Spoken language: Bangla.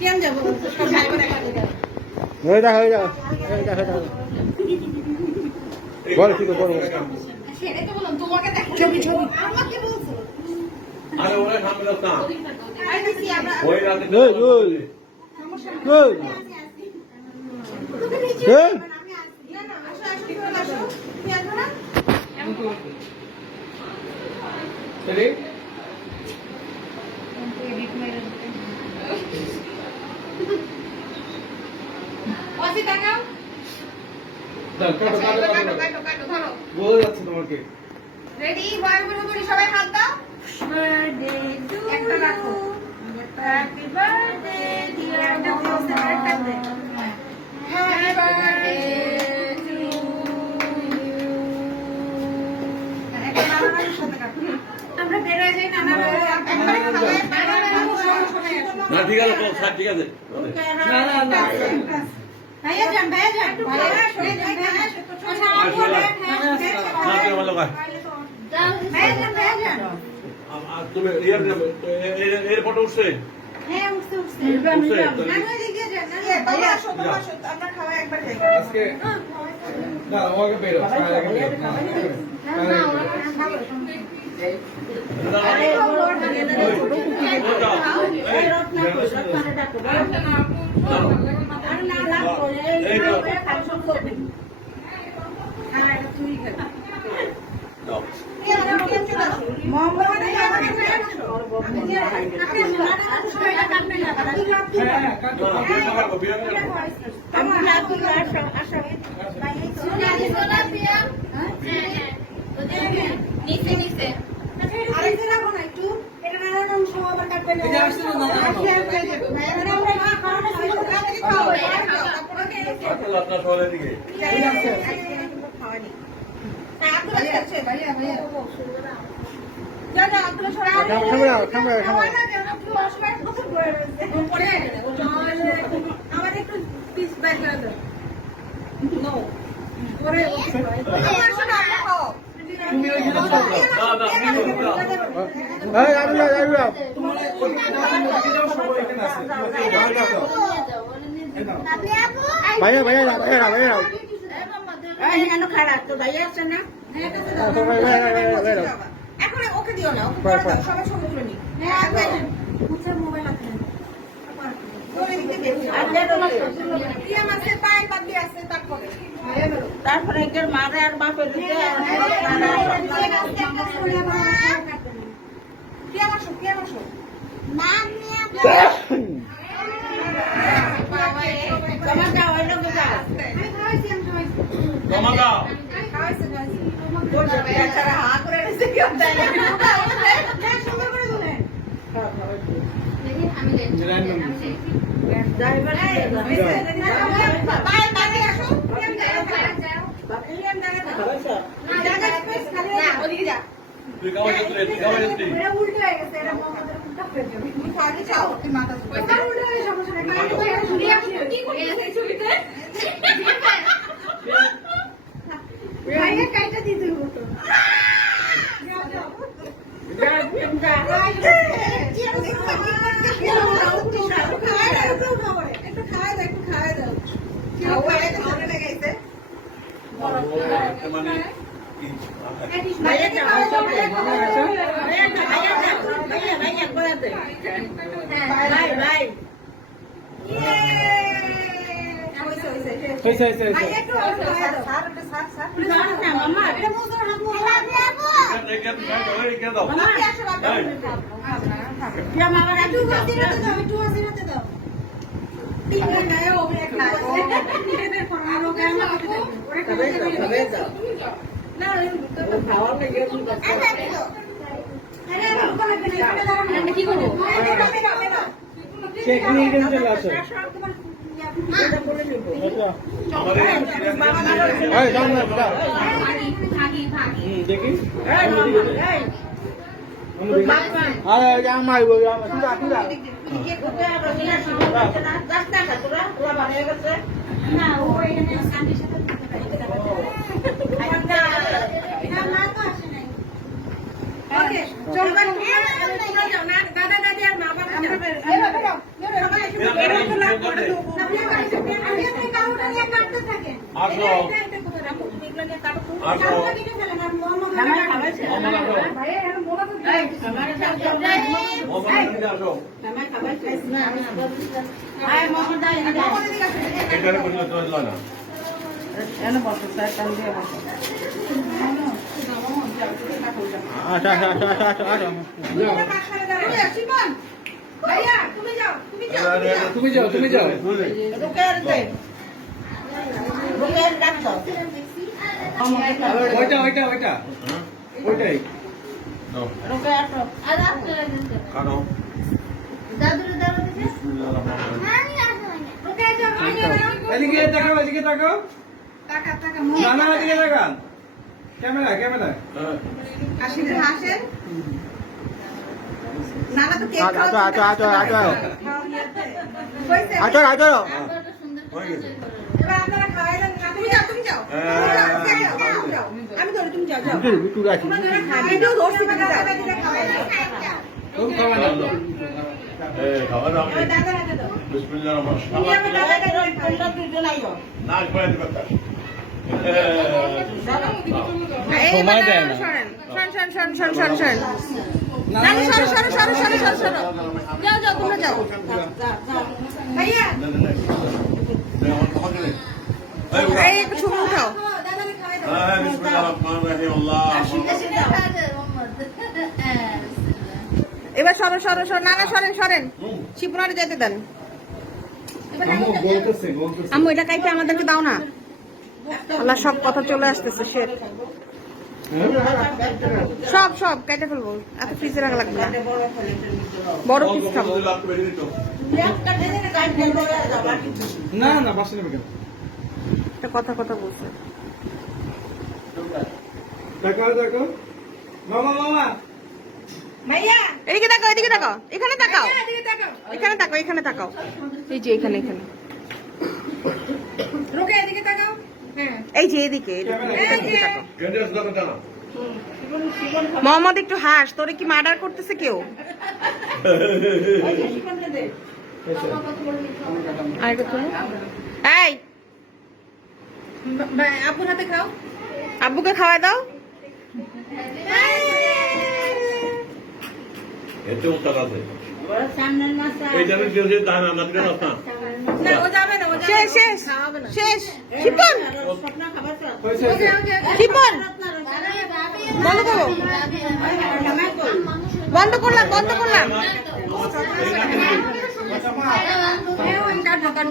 কেন যাবো সব ভাইবা দেখা দিই হয়ে যাও বল কি করবো সেটাই তো বললাম তোমাকে দেখ ছবি আমাকে বলছো আরে ওরা ঝামেলা না আই দিছি আমরা ওই রাতে আমি আসি না আসো তুমি আসো না চলে ওসি দেখাও কাটো ধরো বলে যাচ্ছে তোমাকে রেডি বয় বলি সবাই হাত দাও বার্থডে টু একটা রাখো happy birthday dear Mohan happy birthday to you একটা বানানোর সাথে কাটো আমরা বের হয়ে যাই না একবারে না ঠিক আছে তো সব ঠিক আছে না ভাইয়া যান ভাইয়া সরে যান না ভালো কাজ ভাইয়া যান তুমি এর ফটো উঠছে হ্যাঁ উঠছে নানু এদিকে যান ভাইয়া আসো আমরা খাওয়া একবার যাই আজকে না ওকে বেরো নিচে আরেকটা রাখো না একটু এটা নানার অংশ আবার কাটবে না এটা আসছে না আপনার সবার দিকে আমার একটু পিস ব্যাক করে দাও নো পরে তুমি ওইখানে না ভাইয়া খারাপ তো ভাইয়া আছে না এখন ওকে দিও না সবার সমুদ্র নি মোবাইল আছে তারপরে এদের মারে আর বাপের দিকে তুই কামাই যাচ্ছি উল্টো হয়ে গেছে এটা খাওয়াতে চাও মাথা উল্টো হয়ে সমস্যা কি করতেছে ছবিতে ভাইয়া কাইটা দিতে হতো মানে কি করবো দেখি আমার দাদা দাদি আর মা বাবা আসো আসো আসো এখানে বসলে তো লয় না আচ্ছা আচ্ছা আচ্ছা আচ্ছা আচ্ছা তুমি যাও তুমি যাও ওইটা ওইটা ওইটা ওইটাই কারো এদিকে তাকাও এদিকে তাকাও না না এদিকে তাকান ক্যামেরা ক্যামেরা আচ্ছা আচ্ছা আচ্ছা আচ্ছা আচ্ছা আচ্ছা হয়ে গেছে বিটু আছে তুমি খাওয়া না খাবার দাও বিসমিল্লাহ না করে দিবে সময় দেয় না এবার সরেন সরেন সরেন না না সরেন সরেন শিবনারে যেতে দেন আম্মু এটা কাইতে আমাদেরকে দাও না আল্লাহ সব কথা চলে আসতেছে সে সব সব কেটে ফেলবো এত ফ্রিজে রাখা লাগবে না বড় পিস খাবো না না বাসে নেবে কেন একটা কথা কথা বলছে তাকাও তাকাও মামা মামা এদিকে তাকাও এদিকে তাকাও এখানে তাকাও এখানে তাকাও এখানে তাকাও এই যে এখানে এখানে এই যে এদিকে এদিকে তাকাও মোহাম্মদ একটু হাস তোরে কি মার্ডার করতেছে কেউ এই আব্বুর হাতে খাও আব্বুকে খাওয়াই দাও এতে উত্তর আছে এই যাবে কেউ যে দান না দিলে না শেষ শেষ শেষ শিপন শিপন বন্ধ করো বন্ধ করলাম বন্ধ করলাম